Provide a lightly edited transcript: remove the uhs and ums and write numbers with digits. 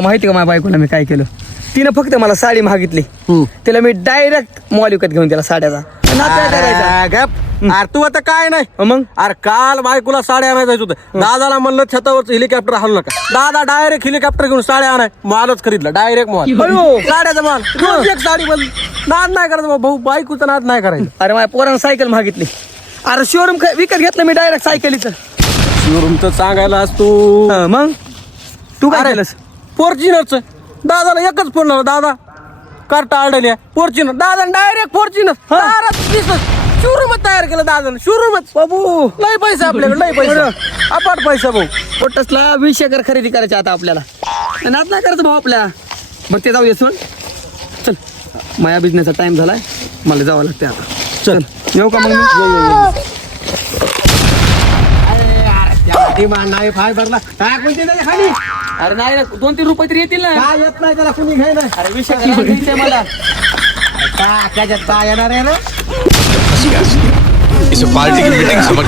माहिती का माझ्या बायकोला मी काय केलं? तिनं फक्त मला साडी मागितली, तिला मी डायरेक्ट मॉल विकत घेऊन दिला साड्याचा. काय करायचं? अरे तू आता काय नाही मग अरे काल बायकोला साड्या आणायचं होतं. दादाला म्हणलं छतावरचं हेलिकॉप्टर हलू नका. दादा डायरेक्ट हेलिकॉप्टर घेऊन साड्या आणाय मॉलच खरीदला. डायरेक्ट मॉल साड्याचा माल. रोज एक साडी बंद. नाद नाही करायचं भाऊ, बायकोचा नाद नाही करायचं. अरे माझ्या पोरानं सायकल मागितली. अरे शोरूम विकत घेतलं मी डायरेक्ट सायकलीचं. शोरूमचं सांगायला असतो. मग तू काय केलंस? फॉर्च्युनरचं दादाला एकच फोन लावला. दादा कार्ट आढळल्या फॉर्च्युनर. दादा डायरेक्ट फॉर्च्युनर शोरूमच तयार केलं दादानं. शोरूमच बाबू लय पैसा आपल्याकडे, लय पैसा, अपाट पैसा भाऊ. पोटसला 20 एकर खरेदी करायची आता आपल्याला. नाद नाही करायचं भाऊ आपल्या. मग ते जाऊ सोड. चल माझ्या बिझनेसचा टाइम झालाय, मला जावं लागतं आता. चल येऊ का मग मी? डिमांड नाही फाय भरला काय कोणते नाही खाली. अरे नाही 2-3 रुपये तरी येतील ना. काय येत नाही त्याला कुणी घ्याय नाही. अरे 20 एकर घ्यायचंय मला. त्याच्यात काय येणार आहे ना. इसे पार्टी की मीटिंग समझ